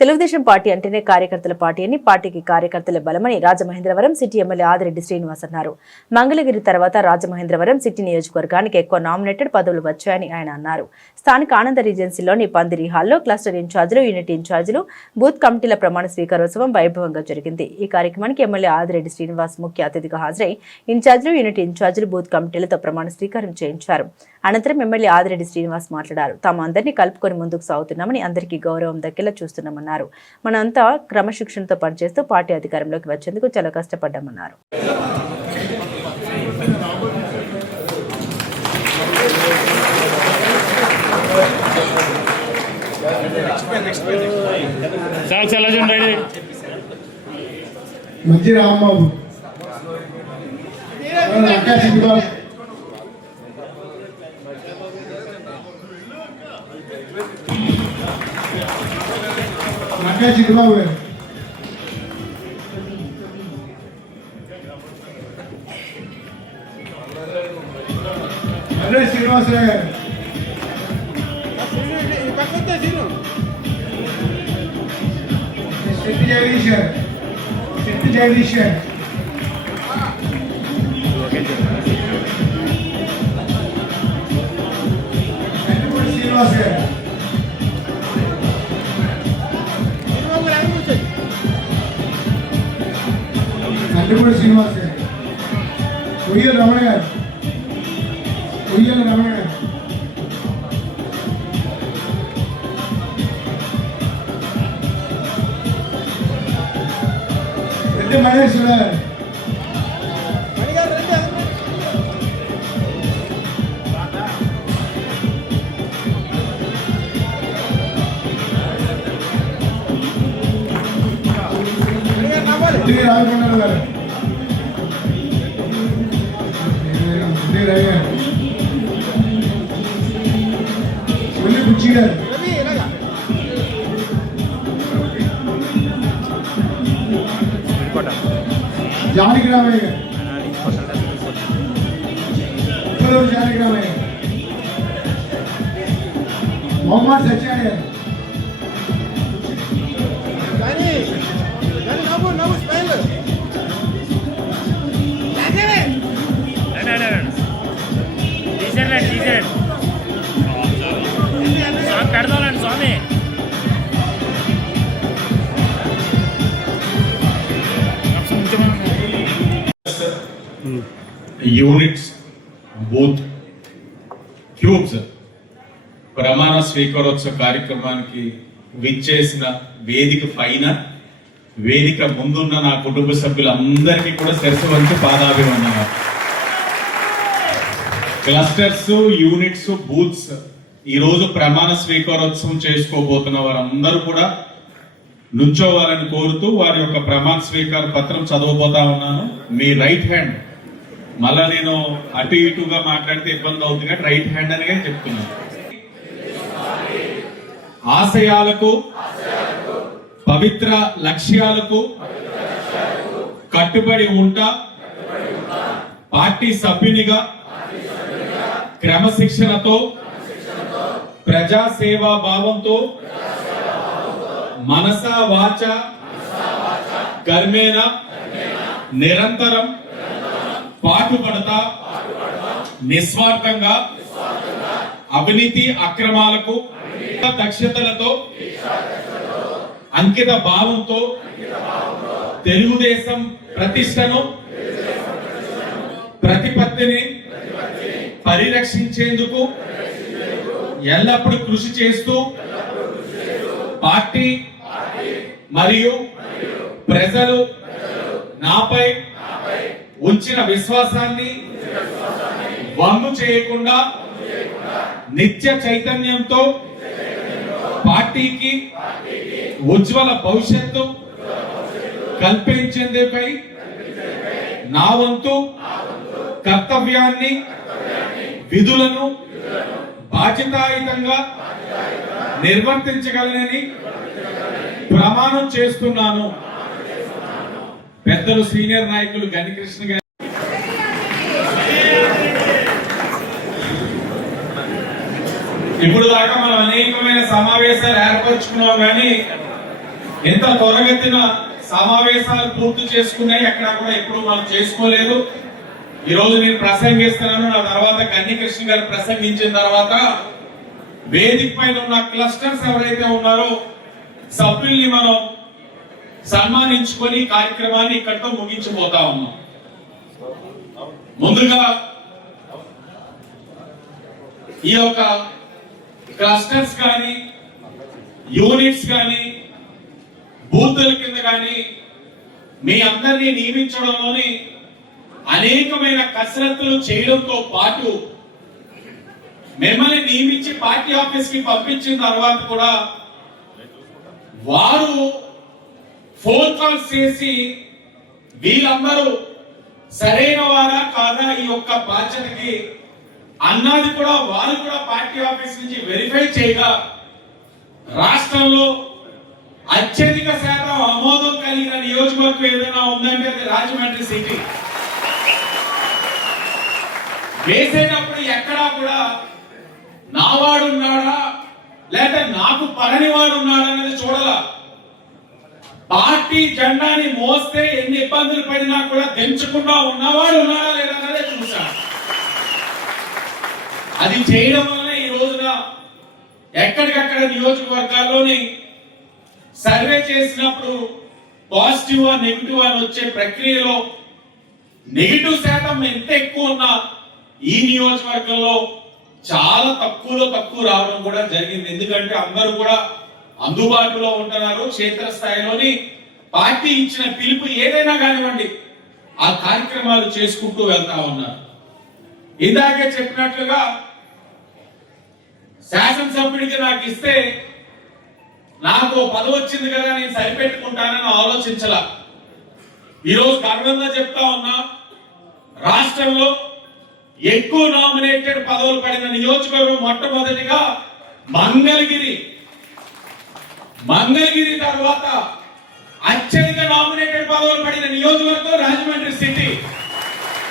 Telugu Desam party అంటేనే కార్యకర్తల party అని పార్టీకి కార్యకర్తల బలమని రాజమహేంద్రవరం సిటీ ఎమ్మెల్యే ఆదిరెడ్డి శ్రీనివాస్ అన్నారు. మంగళగిరి తర్వాత రాజమహేంద్రవరం సిటీ నియోజకవర్గానికి ఎక్కువ నామినేటెడ్ పదవులు వచ్చాయని ఆయన అన్నారు. స్థానిక ఆనంద రీజెన్సీలోని పందిరి హాల్లో క్లస్టర్ ఇన్ఛార్జీలు యూనిట్ ఇన్ఛార్జీలు బూత్ కమిటీల ప్రమాణ స్వీకారోత్సవం వైభవంగా జరిగింది. ఈ కార్యక్రమానికి ఎమ్మెల్యే ఆదిరెడ్డి శ్రీనివాస్ ముఖ్య అతిథిగా హాజరై ఇన్ఛార్జీలు యూనిట్ ఇన్ఛార్జీలు బూత్ కమిటీలతో ప్రమాణ స్వీకారం చేయించారు. అనంతరం ఎమ్మెల్యే ఆదిరెడ్డి శ్రీనివాస్ మాట్లాడారు. తాము అందరినీ కలుపుకొని ముందుకు సాగుతున్నామని అందరికీ గౌరవం దక్కేలా చూస్తున్నామన్నారు. మనంతా క్రమశిక్షణతో పనిచేస్తూ పార్టీ అధికారంలోకి వచ్చేందుకు చాలా కష్టపడ్డామన్నారు. మంచి రాంబాబు నక్కా చిట్టుబాబు గారు అదే శ్రీనివాసరావు గారు శెట్టి జగదీష్ గారు శెట్టి జగదీష్ గారు కంటిపూడి శ్రీనివాస్ గారు உயர் ரமணர் உயர் ரமணர் ரெண்டு மகேஸ்வரர் திரு ராஜகண்ணர் வேறு జానకి రామయ్య గారు ఉప్పలూరు జానకి రామయ్య గారు మొహమ్మద్ సత్యాన్ గారు యూనిట్స్ బూత్ క్యూబ్స్ ప్రమాణ స్వీకారోత్సవ కార్యక్రమానికి విచ్చేసిన వేదిక పైన వేదిక ముందున్న నా కుటుంబ సభ్యులందరికీ కూడా శిరసు వంచి పాదాభివందనాలు. క్లస్టర్స్ యూనిట్స్ బూత్స్ ఈరోజు ప్రమాణ స్వీకారోత్సవం చేసుకోబోతున్న వారందరూ కూడా నుంచోవాలని కోరుతూ వారి యొక్క ప్రమాణ స్వీకార పత్రం చదవబోతా ఉన్నాను. మీ రైట్ హ్యాండ్ మళ్ళా నేను అటు ఇటుగా మాట్లాడితే ఇబ్బంది అవుతుంది కాబట్టి రైట్ హ్యాండ్ అనిగా చెప్తున్నాను ఆశయాలకు పవిత్ర లక్ష్యాలకు కట్టుబడి ఉంటా. పార్టీ సభ్యునిగా క్రమశిక్షణతో ప్రజాసేవా భావంతో మనసా వాచ కర్మేణ నిరంతరం పాటుపడతా నిస్వార్థంగా అవినీతి అక్రమాలకు దక్షతలతో అంకిత భావంతో తెలుగుదేశం ప్రతిష్టను ప్రతిపత్తిని పరిరక్షించేందుకు ఎల్లప్పుడూ కృషి చేస్తూ పార్టీ మరియు ప్రజలు నాపై ఉంచిన విశ్వాసాన్ని వమ్ము చేయకుండా నిత్య చైతన్యంతో పార్టీకి ఉజ్వల భవిష్యత్తు కల్పించేందుపై నా వంతు కర్తవ్యాన్ని విధులను బాధ్యతాయుతంగా నిర్వర్తించగలనని ప్రమాణం చేస్తున్నాను. పెద్దలు సీనియర్ నాయకులు గనికృష్ణ గారు. ఇప్పుడు దాకా మనం అనేకమైన సమావేశాలు ఏర్పరచుకున్నాం కానీ ఎంత త్వరగతిన సమావేశాలు పూర్తి చేసుకున్నాయి అక్కడ కూడా ఎప్పుడు మనం చేసుకోలేదు. ఈ రోజు నేను ప్రసంగిస్తున్నాను. నా తర్వాత కన్య గారు ప్రసంగించిన తర్వాత వేదిక పైన ఉన్న క్లస్టర్స్ ఎవరైతే ఉన్నారో సభ్యుల్ని మనం సన్మానించుకొని కార్యక్రమాన్ని ఇక్కడితో ముగించిపోతా ఉన్నాం. ముందుగా ఈ యొక్క క్లస్టర్స్ కానీ యూనిట్స్ కానీ బూతుల కింద కానీ మీ అందరినీ నియమించడంలోని అనేకమైన కసరత్తులు చేయడంతో పాటు మిమ్మల్ని నియమించి పార్టీ ఆఫీస్కి పంపించిన తర్వాత కూడా వారు ఫోన్ కాల్స్ చేసి వీళ్ళందరూ సరైన వారా కాదా ఈ యొక్క బాధ్యతకి? అన్నది కూడా వారు కూడా పార్టీ ఆఫీస్ నుంచి వెరిఫై చేయగా రాష్ట్రంలో అత్యధిక శాతం ఆమోదం కలిగిన నియోజకవర్గం ఏదైనా ఉందంటే అది రాజమండ్రి సిటీ. వేసేటప్పుడు ఎక్కడా కూడా నావాడున్నాడా? లేక నాకు పరని వాడు ఉన్నాడా అనేది చూడాల? పార్టీ జెండాని మోస్తే ఎన్ని ఇబ్బందులు పడినా కూడా దించకుండా ఉన్నవాడు ఉన్నాడా లేదా అన్నదే చూసా అది చేయడం వల్ల ఈ రోజున ఎక్కడికక్కడ నియోజకవర్గాల్లోని సర్వే చేసినప్పుడు పాజిటివ్ నెగిటివ్ అని వచ్చే ప్రక్రియలో నెగిటివ్ శాతం ఎంత ఎక్కువ ఉన్నా ఈ నియోజకవర్గంలో చాలా తక్కువలో తక్కువ రావడం కూడా జరిగింది. ఎందుకంటే అందరూ కూడా అందుబాటులో ఉంటున్నారు క్షేత్రస్థాయిలోని పార్టీ ఇచ్చిన పిలుపు ఏదైనా కానివ్వండి ఆ కార్యక్రమాలు చేసుకుంటూ వెళ్తా ఉన్నారు. ఇందాకే చెప్పినట్లుగా శాసనసభ్యుడికి నాకు ఇస్తే నాకు పదవి వచ్చింది కదా నేను సరిపెట్టుకుంటానని ఆలోచించాల. ఈరోజు గర్వంగా చెప్తా ఉన్నా రాష్ట్రంలో ఎక్కువ నామినేటెడ్ పదవులు పడిన నియోజకవర్గం మొట్టమొదటిగా మంగళగిరి మంగళగిరి తర్వాత అత్యధిక నామినేటెడ్ పదవులు పడిన నియోజకవర్గం రాజమండ్రి సిటీ